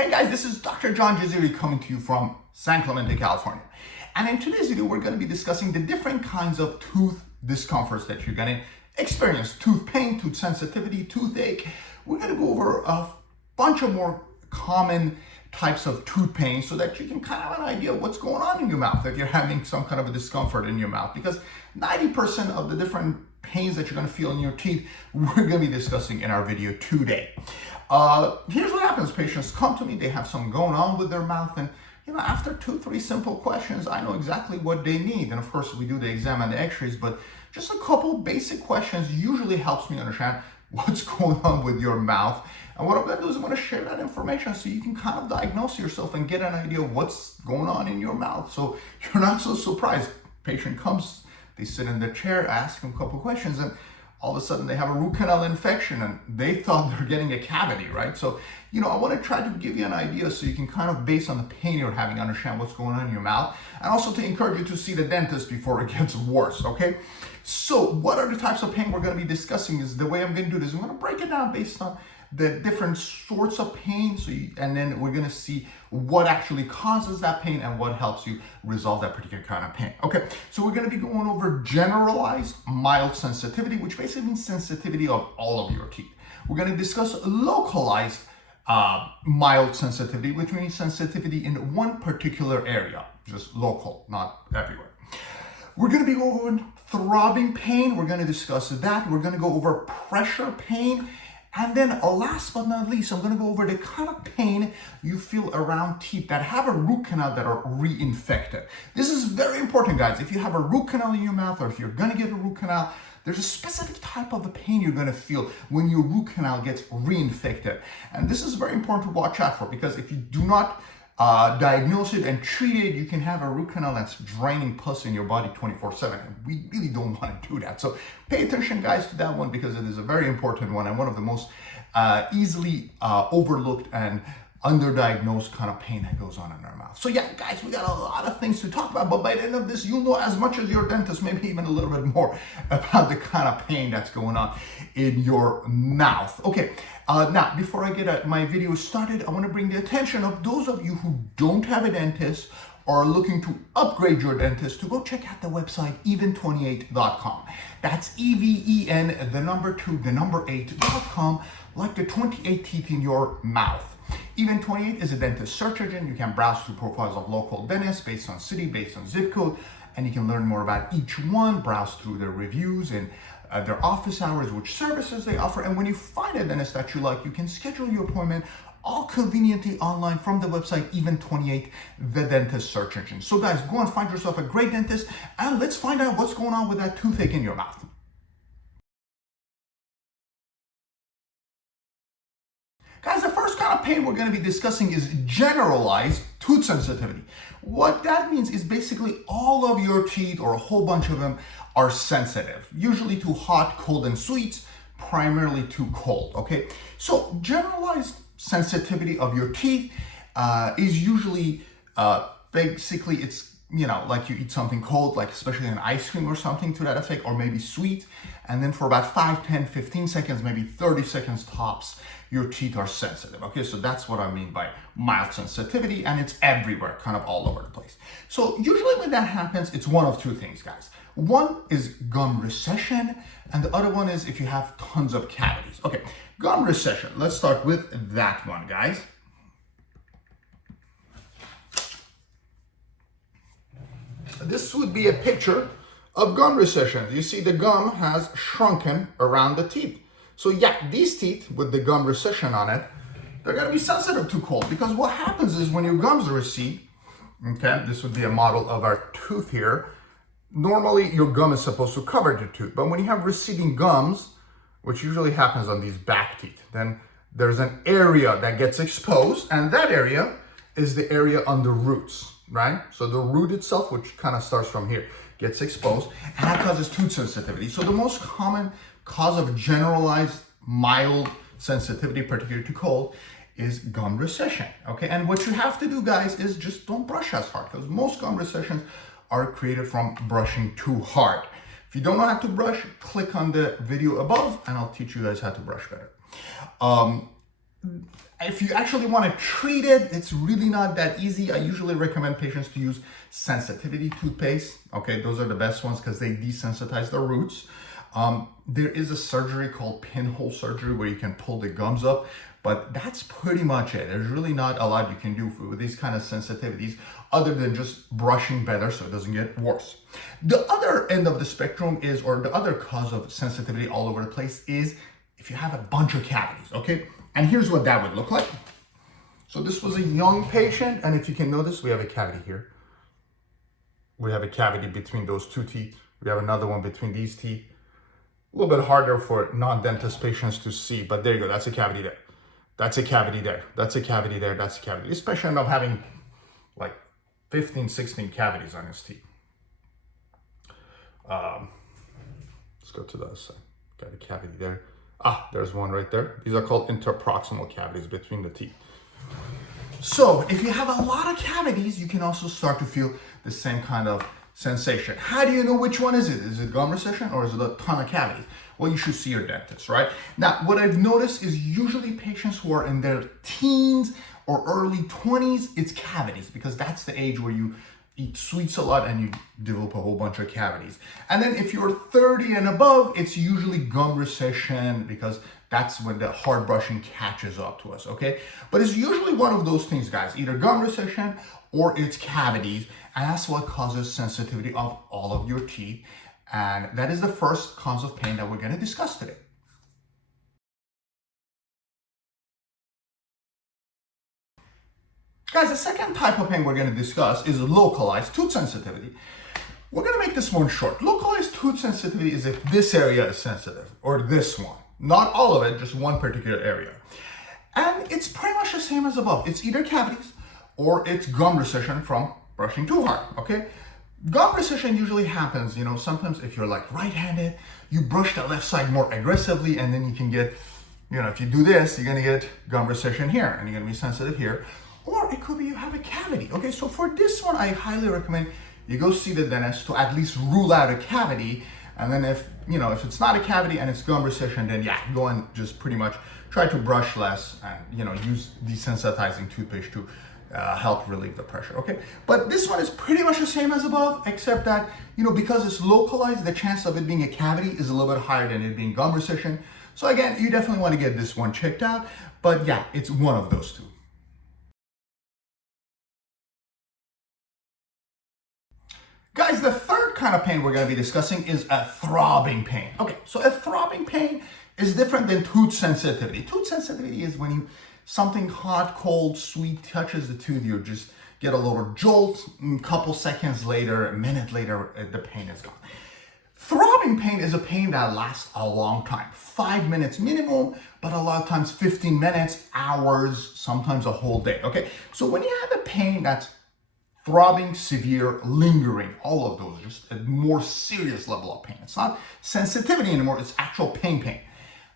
Hey guys, this is Dr. John Jaziri coming to you from San Clemente, California. And in today's video, we're going to be discussing the different kinds of tooth discomforts that you're going to experience. Tooth pain, tooth sensitivity, toothache. We're going to go over a bunch of more common types of tooth pain so that you can kind of have an idea of what's going on in your mouth if you're having some kind of a discomfort in your mouth. Because 90% of the different pains that you're going to feel in your teeth, we're going to be discussing in our video today. Here's what happens. Patients come to me, they have something going on with their mouth, and after 2-3 simple questions, I know exactly what they need. And of course, we do the exam and the x-rays, but just a couple basic questions usually helps me understand what's going on with your mouth. And what I'm going to do is I'm going to share that information so you can kind of diagnose yourself and get an idea of what's going on in your mouth. So you're not so surprised. Patient comes, they sit in the chair, ask them a couple questions, and all of a sudden they have a root canal infection and they thought they're getting a cavity, right? So, I want to try to give you an idea so you can kind of, based on the pain you're having, understand what's going on in your mouth, and also to encourage you to see the dentist before it gets worse, okay? So what are the types of pain we're going to be discussing? Is the way I'm going to do this, I'm going to break it down based on the different sorts of pain, and then we're going to see what actually causes that pain and what helps you resolve that particular kind of pain. Okay, so we're going to be going over generalized mild sensitivity, which basically means sensitivity of all of your teeth. We're going to discuss localized mild sensitivity, which means sensitivity in one particular area, just local, not everywhere. We're going to be going over throbbing pain. We're going to discuss that. We're going to go over pressure pain. And then last but not least, I'm going to go over the kind of pain you feel around teeth that have a root canal that are reinfected. This is very important, guys. If you have a root canal in your mouth, or if you're going to get a root canal, there's a specific type of the pain you're going to feel when your root canal gets reinfected. And this is very important to watch out for, because if you do not diagnose it and treat it, you can have a root canal that's draining pus in your body 24/7. And we really don't want to do that. So pay attention, guys, to that one, because it is a very important one and one of the most easily overlooked and underdiagnosed kind of pain that goes on in our mouth. So yeah, guys, we got a lot of things to talk about, but by the end of this, you'll know as much as your dentist, maybe even a little bit more about the kind of pain that's going on in your mouth. Okay, now, before I get my video started, I want to bring the attention of those of you who don't have a dentist or are looking to upgrade your dentist to go check out the website even28.com. That's EVEN, the number 2, the number 8.com, like the 28 teeth in your mouth. Even28 is a dentist search engine. You can browse through profiles of local dentists based on city, based on zip code, and you can learn more about each one, browse through their reviews and their office hours, which services they offer. And when you find a dentist that you like, you can schedule your appointment all conveniently online from the website Even28, the dentist search engine. So guys, go and find yourself a great dentist, and let's find out what's going on with that toothache in your mouth. Guys, the first kind of pain we're going to be discussing is generalized tooth sensitivity. What that means is basically all of your teeth, or a whole bunch of them, are sensitive, usually to hot, cold, and sweets, primarily to cold, okay? So generalized sensitivity of your teeth is usually, basically, it's, like you eat something cold, like especially an ice cream or something to that effect, or maybe sweet, and then for about 5, 10, 15 seconds, maybe 30 seconds tops, your teeth are sensitive. Okay, so that's what I mean by mild sensitivity, and it's everywhere, kind of all over the place. So usually when that happens, it's one of two things, guys. One is gum recession, and the other one is if you have tons of cavities. Okay, gum recession. Let's start with that one, guys. This would be a picture of gum recession. You see the gum has shrunken around the teeth. So yeah, these teeth with the gum recession on it, they're gonna be sensitive to cold, because what happens is when your gums recede, okay, this would be a model of our tooth here. Normally your gum is supposed to cover the tooth, but when you have receding gums, which usually happens on these back teeth, then there's an area that gets exposed, and that area is the area on the roots, right? So the root itself, which kind of starts from here, gets exposed, and that causes tooth sensitivity. So the most common cause of generalized mild sensitivity, particularly to cold, is gum recession, okay? And what you have to do, guys, is just don't brush as hard, because most gum recessions are created from brushing too hard. If you don't know how to brush, click on the video above, and I'll teach you guys how to brush better. if you actually want to treat it, it's really not that easy. I usually recommend patients to use sensitivity toothpaste. Okay, those are the best ones because they desensitize the roots. There is a surgery called pinhole surgery where you can pull the gums up, but that's pretty much it. There's really not a lot you can do with these kind of sensitivities other than just brushing better so it doesn't get worse. The other end of the spectrum is, or the other cause of sensitivity all over the place is if you have a bunch of cavities, okay? And here's what that would look like. So this was a young patient, and if you can notice, we have a cavity here. We have a cavity between those two teeth. We have another one between these teeth. A little bit harder for non-dentist patients to see, but there you go, that's a cavity there. That's a cavity there. That's a cavity there. That's a cavity. This patient ended up having like 15, 16 cavities on his teeth. Let's go to the other side. Got a cavity there. Ah, there's one right there. These are called interproximal cavities between the teeth. So if you have a lot of cavities, you can also start to feel the same kind of sensation. How do you know which one is it? Is it gum recession or is it a ton of cavities? Well, you should see your dentist, right? Now, what I've noticed is usually patients who are in their teens or early 20s, it's cavities because that's the age where you eat sweets a lot and you develop a whole bunch of cavities. And then if you're 30 and above, it's usually gum recession because that's when the hard brushing catches up to us, okay? But it's usually one of those things, guys, either gum recession or it's cavities, and that's what causes sensitivity of all of your teeth. And that is the first cause of pain that we're gonna discuss today. Guys, the second type of pain we're going to discuss is localized tooth sensitivity. We're going to make this one short. Localized tooth sensitivity is if this area is sensitive, or this one. Not all of it, just one particular area. And it's pretty much the same as above. It's either cavities or it's gum recession from brushing too hard, okay? Gum recession usually happens, sometimes if you're like right-handed, you brush the left side more aggressively and then you can get, if you do this, you're going to get gum recession here and you're going to be sensitive here. Or it could be you have a cavity. Okay, so for this one, I highly recommend you go see the dentist to at least rule out a cavity. And then if it's not a cavity and it's gum recession, then yeah, go and just pretty much try to brush less and, use desensitizing toothpaste to help relieve the pressure, okay? But this one is pretty much the same as above, except that, because it's localized, the chance of it being a cavity is a little bit higher than it being gum recession. So again, you definitely want to get this one checked out. But yeah, it's one of those two. Guys, the third kind of pain we're going to be discussing is a throbbing pain. Okay, so a throbbing pain is different than tooth sensitivity. Tooth sensitivity is when something hot, cold, sweet touches the tooth, you just get a little jolt, a couple seconds later, a minute later, the pain is gone. Throbbing pain is a pain that lasts a long time, 5 minutes minimum, but a lot of times 15 minutes, hours, sometimes a whole day, okay? So when you have a pain that's throbbing, severe, lingering, all of those, just a more serious level of pain. It's not sensitivity anymore, it's actual pain.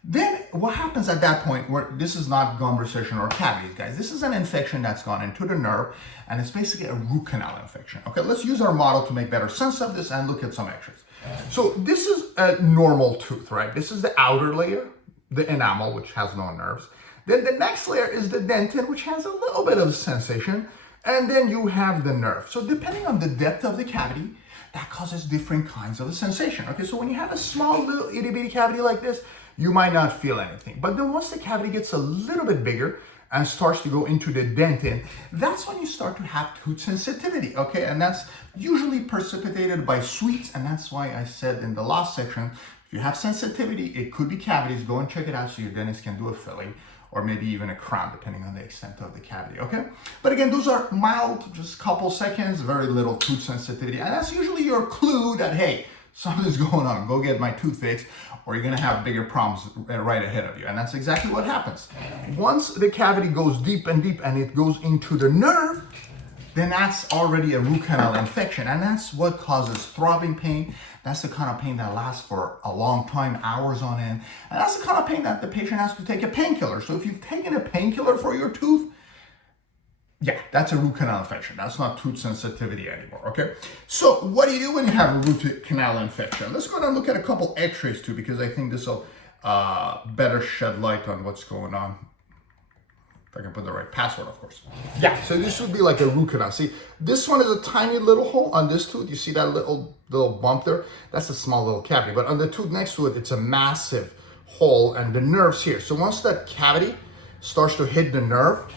Then what happens at that point, where this is not gum recession or cavities, guys, this is an infection that's gone into the nerve, and it's basically a root canal infection. Okay, let's use our model to make better sense of this and look at some x-rays. So this is a normal tooth, right? This is the outer layer, the enamel, which has no nerves. Then the next layer is the dentin, which has a little bit of sensation. And then you have the nerve. So depending on the depth of the cavity, that causes different kinds of a sensation. Okay, so when you have a small little itty bitty cavity like this, you might not feel anything. But then once the cavity gets a little bit bigger and starts to go into the dentin, that's when you start to have tooth sensitivity, okay? And that's usually precipitated by sweets, and that's why I said in the last section, if you have sensitivity, it could be cavities. Go and check it out so your dentist can do a filling, or maybe even a crown, depending on the extent of the cavity, okay? But again, those are mild, just a couple seconds, very little tooth sensitivity. And that's usually your clue that, hey, something's going on, go get my tooth fixed, or you're gonna have bigger problems right ahead of you. And that's exactly what happens. Once the cavity goes deep and deep and it goes into the nerve, then that's already a root canal infection. And that's what causes throbbing pain. That's the kind of pain that lasts for a long time, hours on end. And that's the kind of pain that the patient has to take a painkiller. So if you've taken a painkiller for your tooth, yeah, that's a root canal infection. That's not tooth sensitivity anymore, okay? So what do you do when you have a root canal infection? Let's go ahead and look at a couple x-rays too, because I think this will better shed light on what's going on. If I can put the right password, of course. Yeah, so this would be like a root canal. See, this one is a tiny little hole on this tooth. You see that little bump there? That's a small little cavity. But on the tooth next to it, it's a massive hole and the nerve's here. So once that cavity starts to hit the nerve,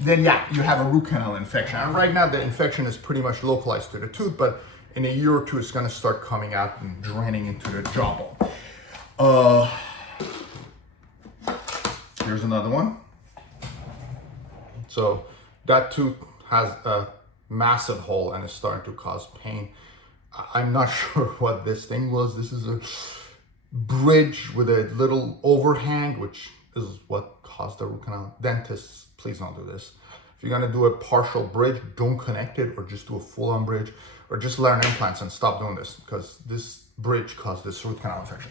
then yeah, you have a root canal infection. And right now the infection is pretty much localized to the tooth, but in a year or two, it's gonna start coming out and draining into the jawbone. Here's another one. So that tooth has a massive hole and it's starting to cause pain. I'm not sure what this thing was. This is a bridge with a little overhang, which is what caused the root canal. Dentists, please don't do this. If you're gonna do a partial bridge, don't connect it or just do a full-on bridge or just learn implants and stop doing this because this bridge caused this root canal infection.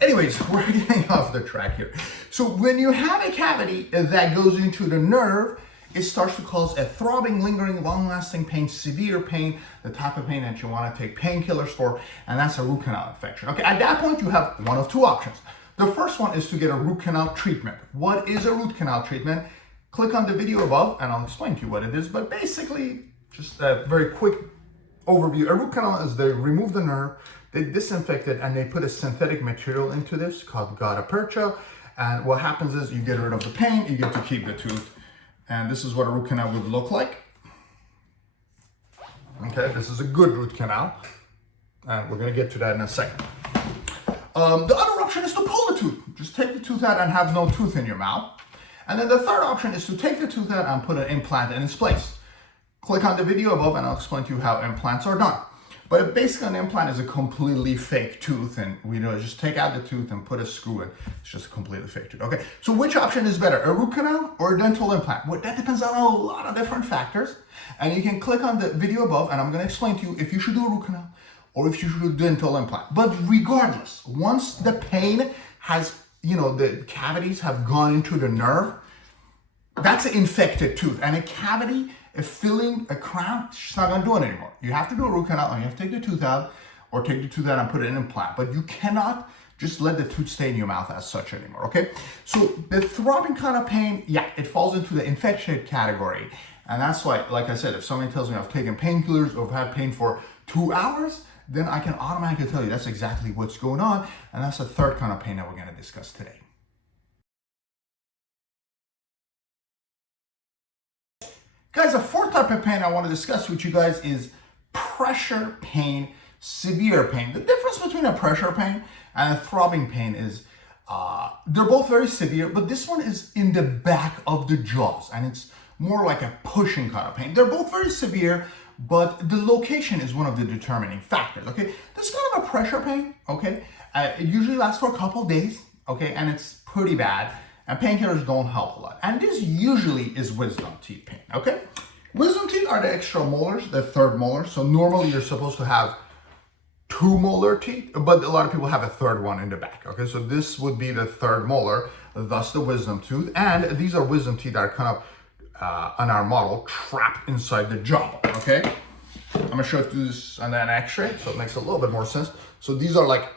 Anyways, we're getting off the track here. So when you have a cavity that goes into the nerve, it starts to cause a throbbing, lingering, long-lasting pain, severe pain, the type of pain that you want to take painkillers for, and that's a root canal infection. Okay, at that point, you have one of two options. The first one is to get a root canal treatment. What is a root canal treatment? Click on the video above and I'll explain to you what it is, but basically, just a very quick overview. A root canal is they remove the nerve, they disinfect it, and they put a synthetic material into this called gutta percha. And what happens is you get rid of the pain, you get to keep the tooth. And this is what a root canal would look like. Okay, this is a good root canal. And we're gonna get to that in a second. The other option is to pull the tooth. Just take the tooth out and have no tooth in your mouth. And then the third option is to take the tooth out and put an implant in its place. Click on the video above and I'll explain to you how implants are done. But basically an implant is a completely fake tooth, and we know just take out the tooth and put a screw in. It's just a completely fake tooth. Okay, so which option is better, a root canal or a dental implant? Well, that depends on a lot of different factors. And you can click on the video above and I'm gonna explain to you if you should do a root canal or if you should do a dental implant. But regardless, once the pain has, the cavities have gone into the nerve, that's an infected tooth. And a cavity, a filling, a crown, it's just not gonna do it anymore. You have to do a root canal, and you have to take the tooth out, or take the tooth out and put it in an implant. But you cannot just let the tooth stay in your mouth as such anymore, okay? So the throbbing kind of pain, yeah, it falls into the infected category. And that's why, like I said, if somebody tells me I've taken painkillers or I've had pain for 2 hours, then I can automatically tell you that's exactly what's going on. And that's the third kind of pain that we're gonna discuss today. Guys, the fourth type of pain I want to discuss with you guys is pressure pain, severe pain. The difference between a pressure pain and a throbbing pain is they're both very severe, but this one is in the back of the jaws and it's more like a pushing kind of pain. They're both very severe, but the location is one of the determining factors, okay? This kind of a pressure pain, okay? It usually lasts for a couple days, okay? And it's pretty bad. And painkillers don't help a lot. And this usually is wisdom teeth pain, okay? Wisdom teeth are the extra molars, the third molar. So normally you're supposed to have 2 molar teeth, but a lot of people have a third one in the back, okay? So this would be the third molar, thus the wisdom tooth. And these are wisdom teeth that are kind of, on our model, trapped inside the jaw, okay? I'm gonna show you this on an x-ray, so it makes a little bit more sense. So these are like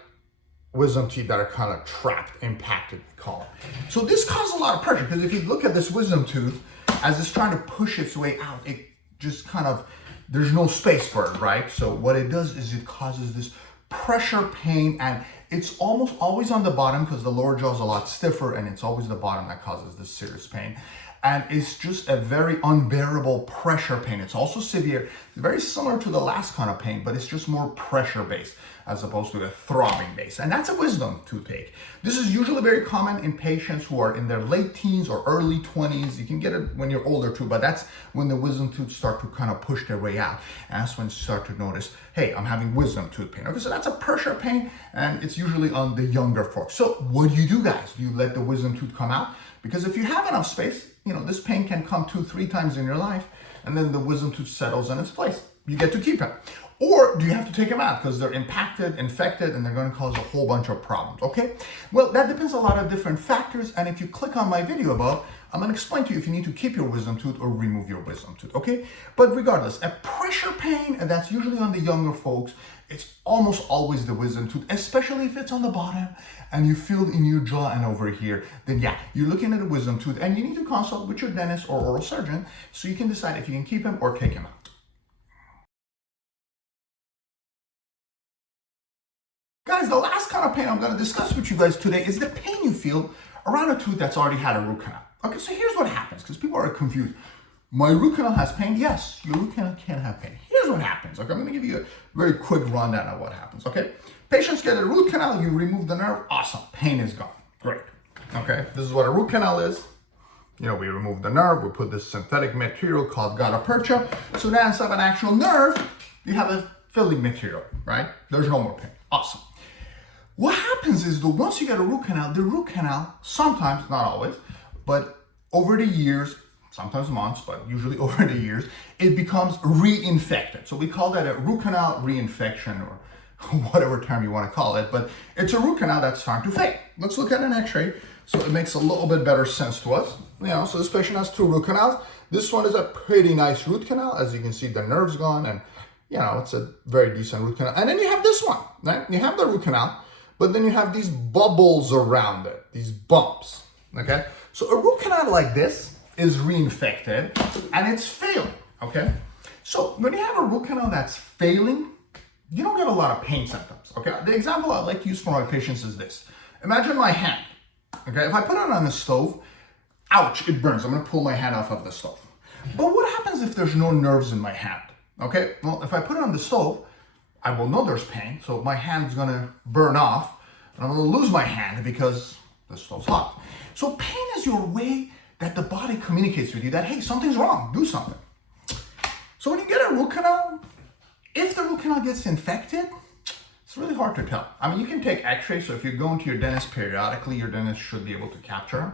wisdom teeth that are kind of trapped, impacted, we call it. So this causes a lot of pressure because if you look at this wisdom tooth, as it's trying to push its way out, it just kind of, there's no space for it, right? So what it does is it causes this pressure pain, and it's almost always on the bottom because the lower jaw is a lot stiffer, and it's always the bottom that causes this serious pain. And it's just a very unbearable pressure pain. It's also severe, very similar to the last kind of pain, but it's just more pressure based as opposed to a throbbing base. And that's a wisdom toothache. This is usually very common in patients who are in their late teens or early 20s. You can get it when you're older too, but that's when the wisdom tooth start to kind of push their way out. And that's when you start to notice, hey, I'm having wisdom tooth pain. Okay, so that's a pressure pain, and it's usually on the younger folks. So what do you do, guys? Do you let the wisdom tooth come out? Because if you have enough space, this pain can come 2-3 times in your life, and then the wisdom tooth settles in its place. You get to keep it. Or do you have to take them out because they're impacted, infected, and they're going to cause a whole bunch of problems, okay? Well, that depends on a lot of different factors, and if you click on my video above, I'm going to explain to you if you need to keep your wisdom tooth or remove your wisdom tooth, okay? But regardless, a pressure pain, and that's usually on the younger folks, it's almost always the wisdom tooth, especially if it's on the bottom and you feel in your jaw and over here, then yeah, you're looking at a wisdom tooth and you need to consult with your dentist or oral surgeon so you can decide if you can keep him or take him out. Guys, the last kind of pain I'm going to discuss with you guys today is the pain you feel around a tooth that's already had a root canal. Okay, so here's what happens, because people are confused. My root canal has pain? Yes, your root canal can have pain. Here's what happens. Okay, I'm going to give you a very quick rundown of what happens. Okay, patients get a root canal, you remove the nerve, awesome, pain is gone. Great. Okay, this is what a root canal is. You know, we remove the nerve, we put this synthetic material called gutta percha. So now instead of an actual nerve, you have a filling material, right? There's no more pain. Awesome. What happens is that once you get a root canal, the root canal, sometimes, not always, but over the years, sometimes months, but usually over the years, it becomes reinfected. So we call that a root canal reinfection or whatever term you want to call it, but it's a root canal that's starting to fade. Let's look at an x-ray so it makes a little bit better sense to us. You know, so this patient has 2 root canals. This one is a pretty nice root canal. As you can see, the nerve's gone and, you know, it's a very decent root canal. And then you have this one, right? You have the root canal, but then you have these bubbles around it, these bumps, okay? So a root canal like this is reinfected and it's failing, okay? So when you have a root canal that's failing, you don't get a lot of pain symptoms, okay? The example I like to use for my patients is this. Imagine my hand, okay? If I put it on the stove, ouch, it burns. I'm gonna pull my hand off of the stove. But what happens if there's no nerves in my hand, okay? Well, if I put it on the stove, I will know there's pain, so my hand's gonna burn off, and I'm gonna lose my hand because the stove's hot. So pain is your way that the body communicates with you that, hey, something's wrong, do something. So when you get a root canal, if the root canal gets infected, it's really hard to tell. I mean, you can take x-rays, so if you're going to your dentist periodically, your dentist should be able to capture them.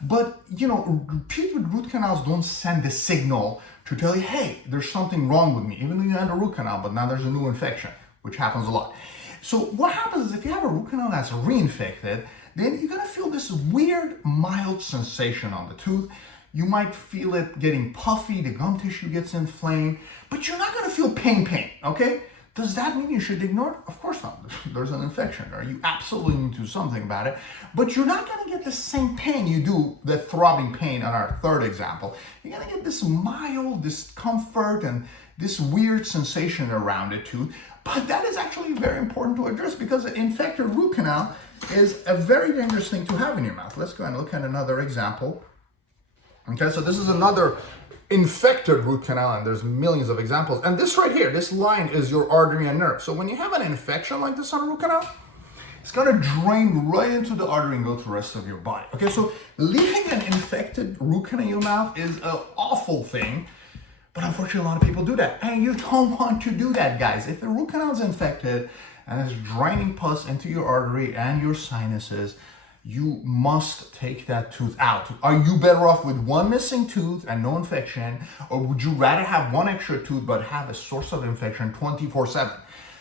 But, you know, people with root canals don't send a signal to tell you, hey, there's something wrong with me, even though you had a root canal, but now there's a new infection, which happens a lot. So what happens is if you have a root canal that's reinfected, then you're gonna feel this weird, mild sensation on the tooth. You might feel it getting puffy, the gum tissue gets inflamed, but you're not gonna feel pain, okay? Does that mean you should ignore it? Of course not. There's an infection there. You absolutely need to do something about it, but you're not gonna get the same pain you do, the throbbing pain on our third example. You're gonna get this mild discomfort and this weird sensation around the tooth, but that is actually very important to address because an infected root canal is a very dangerous thing to have in your mouth. Let's go and look at another example. Okay, so this is another infected root canal, and there's millions of examples. And this right here, this line is your artery and nerve. So when you have an infection like this on a root canal, it's gonna drain right into the artery and go to the rest of your body. Okay, so leaving an infected root canal in your mouth is an awful thing, but unfortunately a lot of people do that. And you don't want to do that, guys. If the root canal is infected and it's draining pus into your artery and your sinuses, you must take that tooth out. Are you better off with one missing tooth and no infection, or would you rather have one extra tooth but have a source of infection 24/7?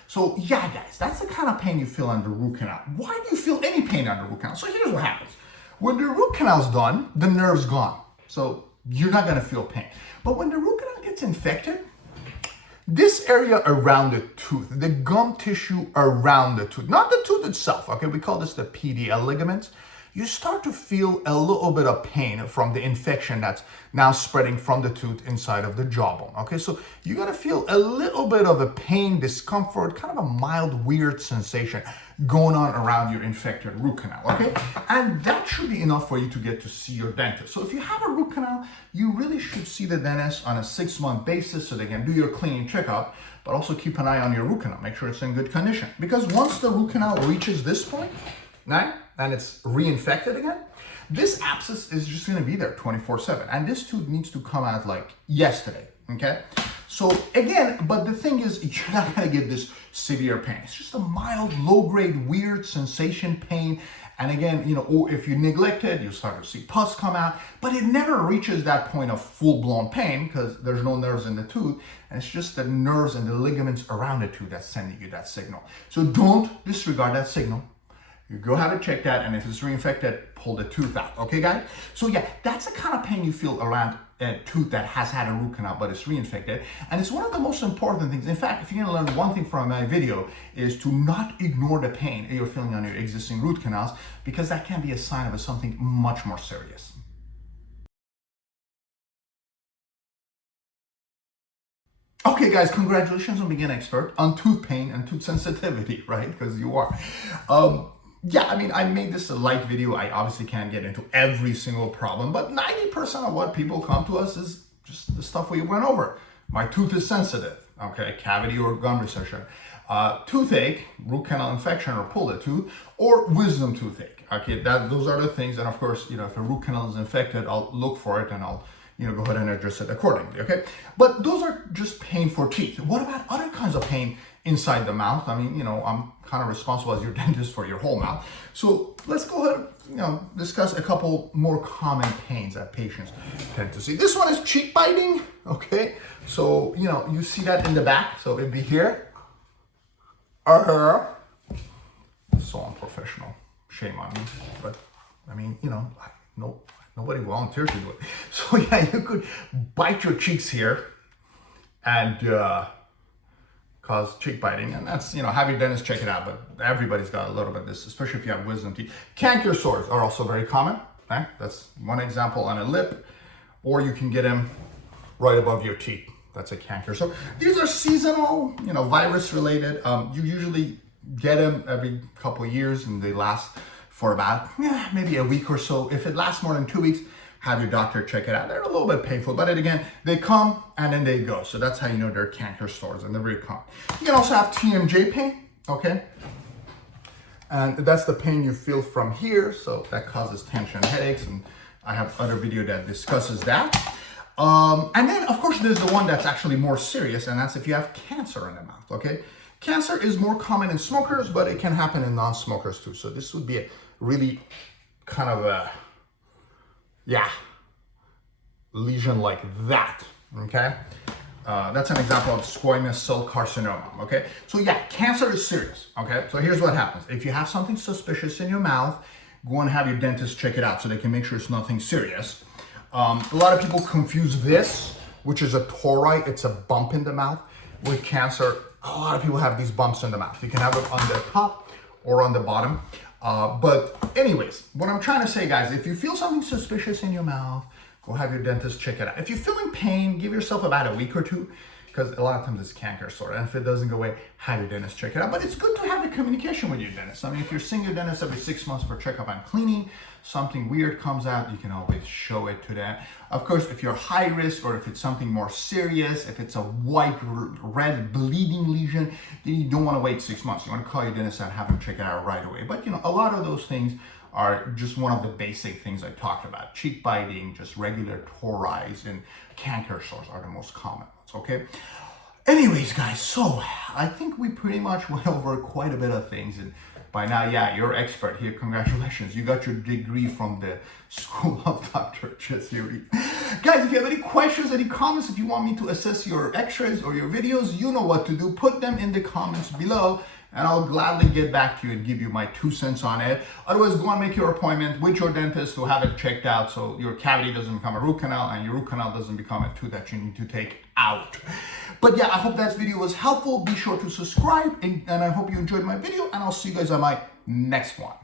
So yeah, guys, that's the kind of pain you feel under root canal. Why do you feel any pain under root canal? So here's what happens. When the root canal's done, the nerve's gone. So you're not gonna feel pain. But when the root canal gets infected, this area around the tooth, the gum tissue around the tooth, not the tooth itself, okay, we call this the PDL ligaments, you start to feel a little bit of pain from the infection that's now spreading from the tooth inside of the jawbone, okay? So you're gonna feel a little bit of a pain, discomfort, kind of a mild, weird sensation going on around your infected root canal, okay? And that should be enough for you to get to see your dentist. So if you have a root canal, you really should see the dentist on a 6-month basis so they can do your cleaning checkup, but also keep an eye on your root canal, make sure it's in good condition. Because once the root canal reaches this point, right, and it's reinfected again, this abscess is just gonna be there 24/7. And this tooth needs to come out like yesterday, okay? So again, but the thing is, you're not gonna get this severe pain. It's just a mild, low-grade, weird sensation pain. And again, you know, or if you neglect it, you start to see pus come out, but it never reaches that point of full-blown pain because there's no nerves in the tooth, and it's just the nerves and the ligaments around the tooth that's sending you that signal. So don't disregard that signal. You go have it checked out, and if it's reinfected, pull the tooth out. Okay, guys? So yeah, that's the kind of pain you feel around a tooth that has had a root canal but it's reinfected. And it's one of the most important things. In fact, if you're gonna learn one thing from my video, is to not ignore the pain you're feeling on your existing root canals, because that can be a sign of something much more serious. Okay, guys, congratulations on being an expert on tooth pain and tooth sensitivity, right? Because you are. Yeah, I mean, I made this a light video. I obviously can't get into every single problem, but 90% of what people come to us is just the stuff we went over. My tooth is sensitive, okay, cavity or gum recession, toothache, root canal infection or pulled tooth, or wisdom toothache. Okay, those are the things. And of course, you know, if a root canal is infected, I'll look for it and I'll, you know, go ahead and address it accordingly, okay? But those are just pain for teeth. What about other kinds of pain inside the mouth? I mean, you know, I'm kind of responsible as your dentist for your whole mouth. So let's go ahead and, you know, discuss a couple more common pains that patients tend to see. This one is cheek biting, okay? So, you know, you see that in the back. So it'd be here, or here. So unprofessional, shame on me. But I mean, you know, nobody volunteered to do it. So yeah, you could bite your cheeks here and cause cheek biting, and that's, you know, have your dentist check it out. But everybody's got a little bit of this, especially if you have wisdom teeth. Canker sores are also very common. Okay? That's one example on a lip, or you can get them right above your teeth. That's a canker. So these are seasonal, you know, virus related. You usually get them every couple of years, and they last for about maybe a week or so. If it lasts more than 2 weeks, have your doctor check it out. They're a little bit painful, but again, they come and then they go. So that's how you know they're canker sores, and they're very common. You can also have TMJ pain, okay? And that's the pain you feel from here. So that causes tension headaches, and I have other video that discusses that. And then of course there's the one that's actually more serious, and that's if you have cancer in the mouth, okay? Cancer is more common in smokers, but it can happen in non-smokers too. So this would be a really kind of a, lesion like that, okay? That's an example of squamous cell carcinoma, okay? So yeah, cancer is serious, okay? So here's what happens. If you have something suspicious in your mouth, go and have your dentist check it out so they can make sure it's nothing serious. A lot of people confuse this, which is a tori, it's a bump in the mouth, with cancer. A lot of people have these bumps in the mouth. You can have it on the top or on the bottom. But anyways, what I'm trying to say, guys, if you feel something suspicious in your mouth, go have your dentist check it out. If you're feeling pain, give yourself about a week or two, because a lot of times it's canker sore. And if it doesn't go away, have your dentist check it out. But it's good to have the communication with your dentist. I mean, if you're seeing your dentist every 6 months for checkup and cleaning, something weird comes out, you can always show it to them. Of course, if you're high risk, or if it's something more serious, if it's a white, red bleeding lesion, then you don't want to wait 6 months. You want to call your dentist and have him check it out right away. But you know, a lot of those things are just one of the basic things I talked about. Cheek biting, just regular toris, and canker sores are the most common ones, okay? Anyways, guys, so I think we pretty much went over quite a bit of things, and by now, yeah, you're expert here. Congratulations. You got your degree from the School of Dr. Chesiri. Guys, if you have any questions, any comments, if you want me to assess your x-rays or your videos, you know what to do. Put them in the comments below, and I'll gladly get back to you and give you my 2 cents on it. Otherwise, go and make your appointment with your dentist to have it checked out so your cavity doesn't become a root canal and your root canal doesn't become a tooth that you need to take out. But yeah, I hope that video was helpful. Be sure to subscribe, and I hope you enjoyed my video, and I'll see you guys on my next one.